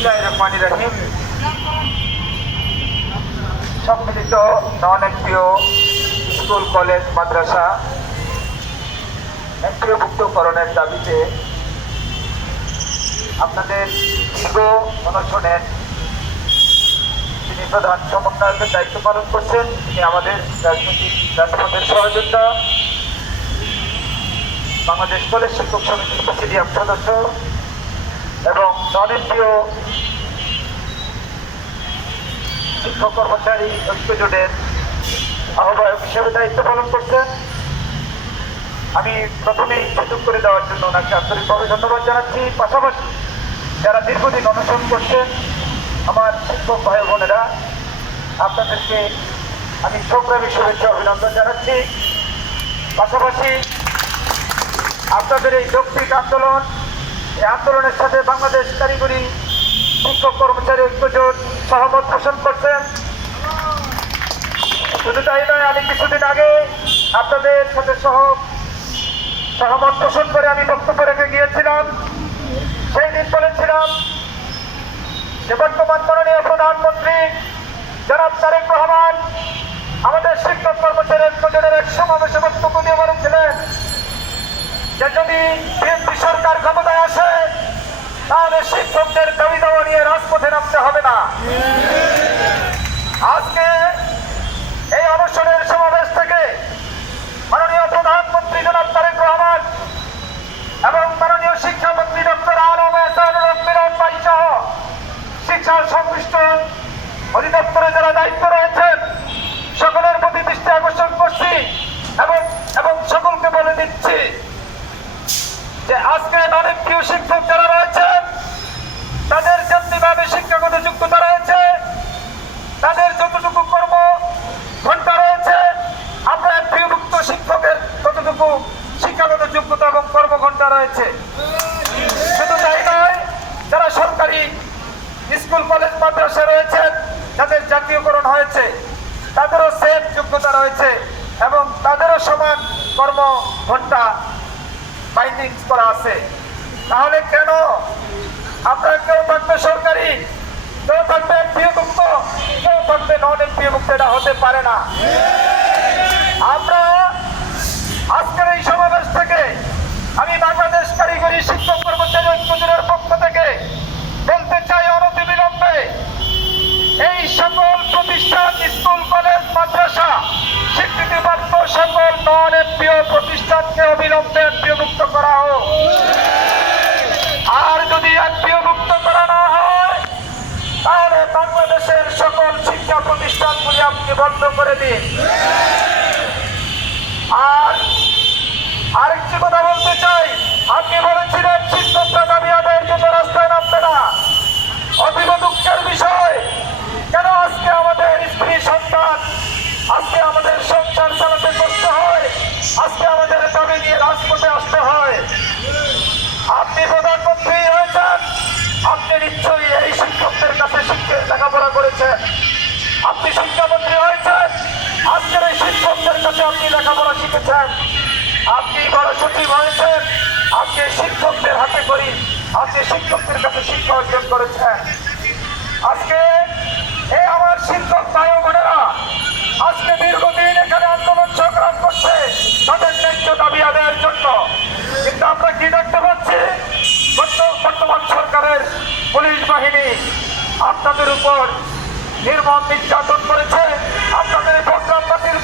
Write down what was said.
বিসমিল্লাহির রহমানির রহিম। সম্মিলিত নন এনপিও স্কুল কলেজ মাদ্রাসা এনপিওভুক্তকরণের দাবিতে আপনাদের দীর্ঘ অনশনের তিনি প্রধান সমন্বয়কের দায়িত্ব পালন করছেন। তিনি আমাদের রাজনৈতিক রাজপথের সহযোদ্ধা, বাংলাদেশ কলেজ শিক্ষক সমিতির প্রেসিডিয়াম সদস্য এবং নন এনপিও শিক্ষক কর্মচারী ঐক্য জোটের আহ্বায়ক হিসেবে দায়িত্ব পালন করছেন। আমি প্রথমেই সুযোগ করে দেওয়ার জন্য ওনাকে আন্তরিকভাবে ধন্যবাদ জানাচ্ছি। পাশাপাশি যারা দীর্ঘদিন অনুসরণ করছেন আমার শিক্ষক ভাই বোনেরা, আপনাদেরকে আমি সংগ্রামী শুভেচ্ছা অভিনন্দন জানাচ্ছি। পাশাপাশি আপনাদের এই যৌক্তিক আন্দোলন, এই আন্দোলনের সাথে বাংলাদেশ কারিগরি শিক্ষক কর্মচারী ঐক্য জোট সহমত পোষণ করছেন। শুধু তাই নয়, আমি কিছুদিন আগে আপনাদের সাথে সহমত পোষণ করে আমি বক্তব্য রেখে গিয়েছিলাম। সেই দিন বলেছিলাম যে বর্তমান মাননীয় প্রধানমন্ত্রী জনাব তারেক রহমান আমাদের শিক্ষক কর্মচারী ঐক্য জোটের এক সমাবেশে বক্তব্য দিয়ে বলেছিলেন যে যদি বিএনপি সরকার ক্ষমতায় আসে তাহলে শিক্ষকদের দাবি দাওয়া নিয়ে রাজপথে নামতে হবে না। আজকে এই অনশনের সমাবেশ থেকে মাননীয় প্রধানমন্ত্রী জনাব তারেক রহমান এবং মাননীয় শিক্ষামন্ত্রী ডক্টর আলম এহসানুল হক মিলন ভাই সহ শিক্ষা সংশ্লিষ্ট অধিদপ্তরে যারা দায়িত্ব রয়েছেন সকলের প্রতি দৃষ্টি আকর্ষণ করছি এবং সকলকে বলে দিচ্ছি যে আজকে নন এনপিও শিক্ষক যারা রয়েছেন তাদের যেমনিভাবে শিক্ষাগত যোগ্যতা রয়েছে, তাদের যতটুকু কর্ম ঘন্টা রয়েছে, আমরা এনপিওভুক্ত শিক্ষকের ততটুকু শিক্ষাগত যোগ্যতা এবং কর্মঘণ্টা রয়েছে। শুধু তাই নয়, যারা সরকারি স্কুল কলেজ মাদ্রাসা রয়েছেন যাদের জাতীয়করণ হয়েছে তাদেরও সেম যোগ্যতা রয়েছে এবং তাদেরও সমান কর্মঘণ্টা বাইন্ডিং করা আছে। তাহলে কেন আমরা কেউ থাকবে সরকারি, কেউ থাকবে এনপিওভুক্ত, কেউ থাকবে নন এনপিওভুক্ত? এটা হতে পারে না। আমরা আজকের এই সমাবেশ থেকে আমি বাংলাদেশ কারিগরি শিক্ষক কর্মচারী ঐক্য জোটের পক্ষ থেকে বলতে চাই, অনতিবিলম্বে এই সকল প্রতিষ্ঠান স্কুল কলেজ মাদ্রাসা স্বীকৃতিপ্রাপ্ত সকল নন এনপিও প্রতিষ্ঠানকে অবিলম্বে এনপিওভুক্ত করা হোক। আর যদি এনপিওভুক্ত করা না হয় তাহলে বাংলাদেশের সকল শিক্ষা প্রতিষ্ঠানগুলি আপনি বন্ধ করে দিন। আর আরেকটি কথা বলতে চাই, আপনি বলেছিলেন শিক্ষকরা দাবি আদায়ের জন্য রাস্তায় নামবে না। অতীব দুঃখের বিষয়, কেন আজকে আমাদের স্ত্রী সন্তান, আজকে আমাদের সংসার চালাতে কষ্ট হয়, আজকে আমাদের দাবি নিয়ে রাজপথে আসতে হয়? আপনি প্রধানমন্ত্রী হয়েছেন, আপনি নিশ্চয়ই এই শিক্ষকদের কাছে লেখাপড়া করেছেন। আপনি শিক্ষামন্ত্রী হয়েছেন, আজকের এই শিক্ষকদের কাছে আপনি লেখাপড়া শিখেছেন। আপনি বড় সচিব হয়েছেন, আপনি শিক্ষকদের হাতে করি, আপনি শিক্ষকদের কাছে শিক্ষা অর্জন করেছেন। আজকে এই আমার শিক্ষক ভাই বোনেরা আজকে দীর্ঘদিন এখানে আন্দোলন সংগ্রাম করছে তাদের ন্যায্য দাবি আদায়ের জন্য, কিন্তু আমরা কি দেখতে পাচ্ছি? বর্তমান সরকারের পুলিশ বাহিনী আপনাদের উপর নির্মম নির্যাতন করেছে, আপনাদের প্রোগ্রাম বাতিল